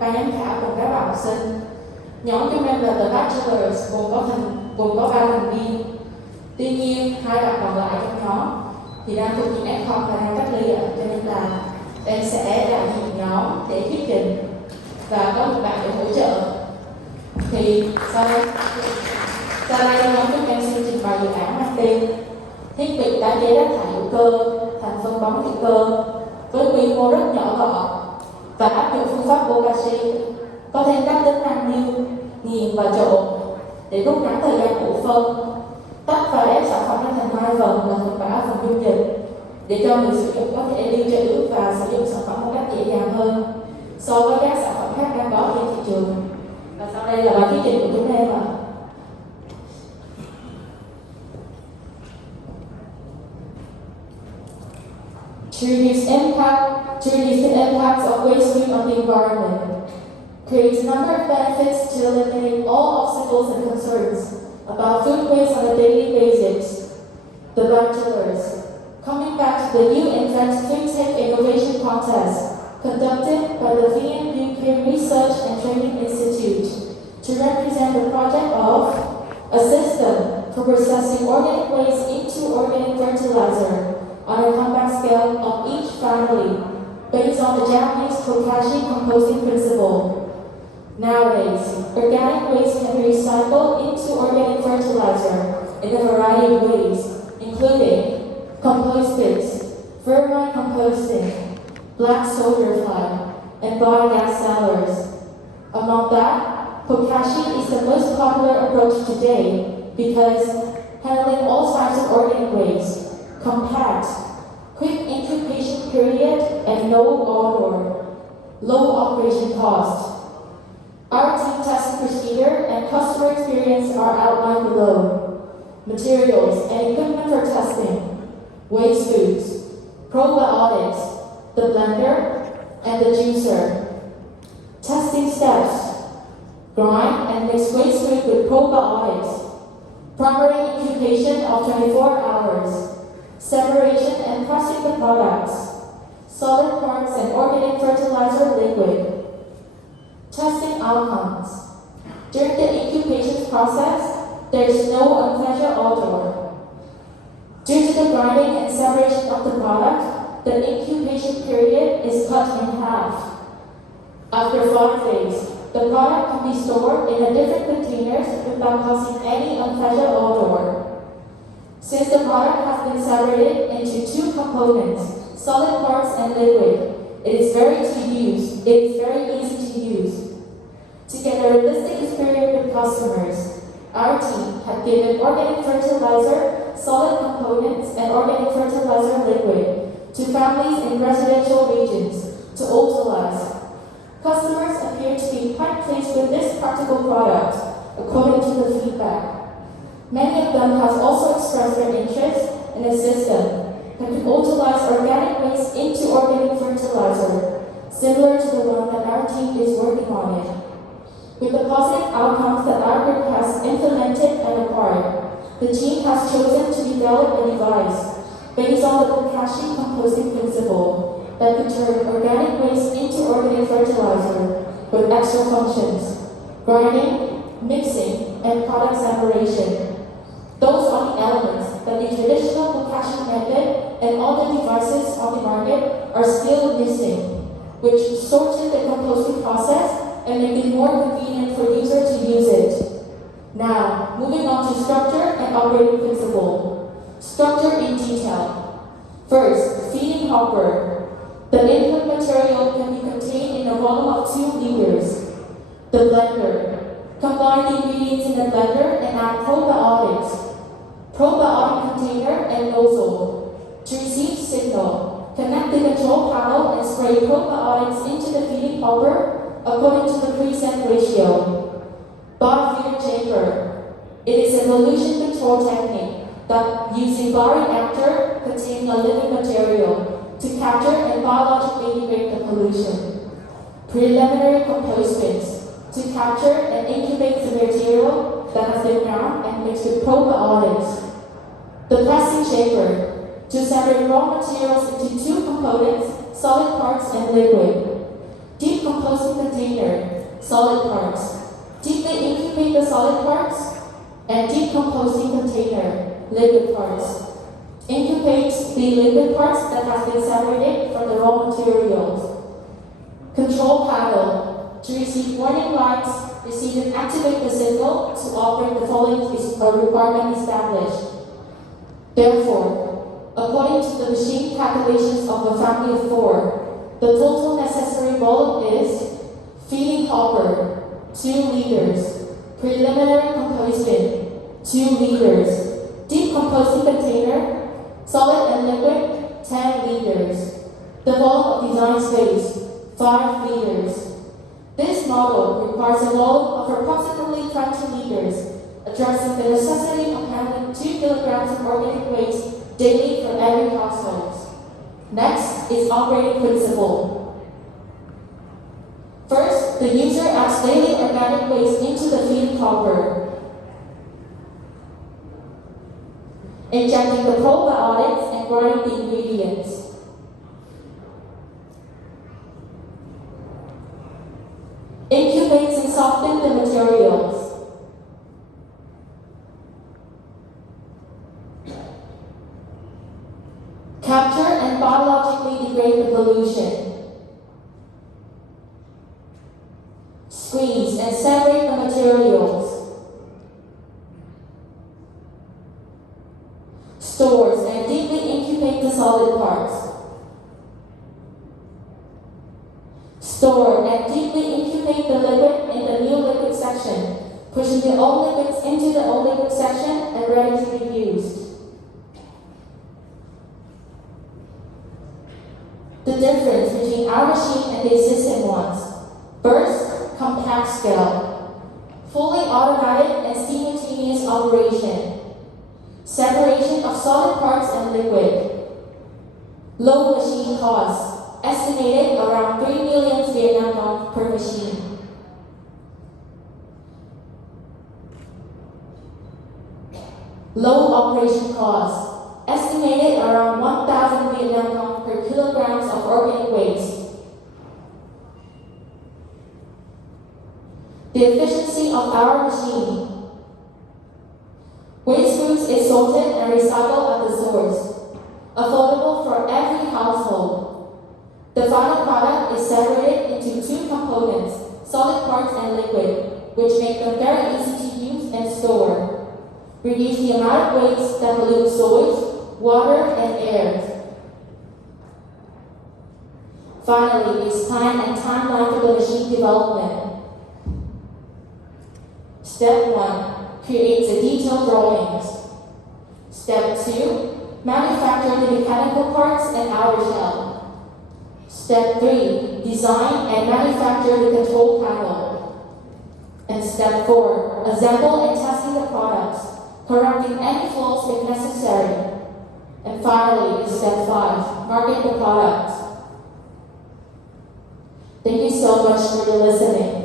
ban giám khảo cùng các bạn học sinh. Nhóm chúng em là The Bachelors gồm có 3 thành viên. Tuy nhiên, 2 bạn còn lại trong nhóm thì đang thuộc diện F0 và đang cách ly ạ, cho nên là em sẽ đại diện nhóm để thuyết trình và có một bạn để hỗ trợ. Thì sau đây nhóm chúng em xin trình bày dự án mang tên thiết bị tái chế rác thải hữu cơ thành phân bón hữu cơ với quy mô rất nhỏ gọn và áp dụng phương pháp Bokashi, có thêm các tính năng như nghiền và trộn để rút ngắn thời gian ủ phân, tách và ép sản phẩm ra thành 2 phần là phần bã và phần dung dịch để cho người sử dụng có thể lưu trữ và sử dụng sản phẩm một cách dễ dàng hơn so với các sản phẩm khác đang có trên thị trường. Và sau đây là bài thuyết trình của chúng em ạ. To reduce the impacts of waste stream on the environment, creates a number of benefits to eliminate all obstacles and concerns about food waste on a daily basis. The Bachelors, coming back to the New Invent Food Tech Innovation Contest conducted by the VN Research and Training Institute to represent the project of a system for processing organic waste into organic fertilizer on a compact scale of each family based on the Japanese Kokashi composting principle. Nowadays, organic waste can be recycled into organic fertilizer in a variety of ways, including compost pits, vermi composting, black soldier fly, and biogas cellars. Among that, Kokashi is the most popular approach today because handling all types of organic waste, compact, quick incubation period, and no odor, low operation cost. Our team testing procedure and customer experience are outlined below. Materials and equipment for testing, waste foods, probiotics, the blender, and the juicer. Testing steps: grind and mix waste food with probiotics. Primary incubation of 24 hours. Separation and pressing the products. Solid parts and organic fertilizer liquid. Testing outcomes. During the incubation process, there is no unpleasant odor. Due to the grinding and separation of the product, the incubation period is cut in half. After 5 days, the product can be stored in a different containers without causing any unpleasant odor. Since the product has been separated into 2 components, solid parts and liquid, it is very easy to use. To get a realistic experience with customers, our team have given organic fertilizer, solid components, and organic fertilizer liquid to families in residential regions to utilize. Customers appear to be quite pleased with this practical product, according to the feedback. Many of them have also expressed their interest in a system that could utilize organic waste into organic fertilizer, similar to the one that our team is working on it. With the positive outcomes that our group has implemented and acquired, the team has chosen to develop a device based on the Bokashi composting principle that could turn organic waste into organic fertilizer with extra functions: grinding, mixing, and product separation. Those are the elements that the traditional Bokashi method and all the devices on the market are still missing, which shorten the composting process and make it more convenient for users to use it. Now, moving on to structure and operating principle. Structure in detail. First, feeding hopper. The input material can be contained in a volume of 2 liters. The blender. Combine the ingredients in the blender and add probiotics. Probiotic container and nozzle. To receive signal, connect the control panel and spray probiotics into the feeding hopper according to the preset ratio. Bar feeder chamber. It is a pollution control technique that uses bioreactor containing a living material to capture and biologically degrade the pollution. Preliminary compost bins to capture and incubate the material that has been ground and mixed with probiotics. The pressing chamber to separate raw materials into 2 components, solid parts and liquid. Deep decomposing container, solid parts. Deeply incubate the solid parts, and decomposing container, liquid parts. Incubate the liquid parts that have been separated from the raw materials. Control panel. To receive warning lights, receive and activate the signal to operate the following requirement established. Therefore, according to the machine calculations of a family of 4, the total necessary volume is feeding hopper, 2 liters, preliminary composition, 2 liters, decomposing container, solid and liquid, 10 liters. The volume of design space, 5 liters. This model requires a volume of approximately 20 liters, addressing the necessity of handling 2 kilograms of organic waste daily for every household. Next is operating principle. First, the user adds daily organic waste into the feed hopper, injecting the probiotics and grinding the ingredients. Incubates and softens the materials. Capture and biologically degrade the pollution. Squeeze and separate the materials. Stores and deeply incubate the solid parts. Store and deeply incubate the liquid in the new liquid section, pushing the old liquids into the old liquid section and ready to be used. The difference between our machine and the existing ones. First, compact scale. Fully automatic and simultaneous operation. Separation of solid parts and liquid. Low machine cost. Estimated around 3 million Vietnam dong per machine. Low operation cost. Estimated around 1,000 Vietnam dong per kilograms of organic waste. The efficiency of our machine. Waste goods is sorted and recycled at the source. Affordable for every household. The final product is separated into 2 components, solid parts and liquid, which make them very easy to use and store. Reduce the amount of waste that pollutes soils, water, and air. Finally, it's time and timeline for the machine development. Step 1, create the detailed drawings. Step 2, manufacture the mechanical parts and outer shell. Step 3, design and manufacture the control panel. And step 4, assemble and testing the products, correcting any flaws if necessary. And finally, step 5, market the product. Thank you so much for listening.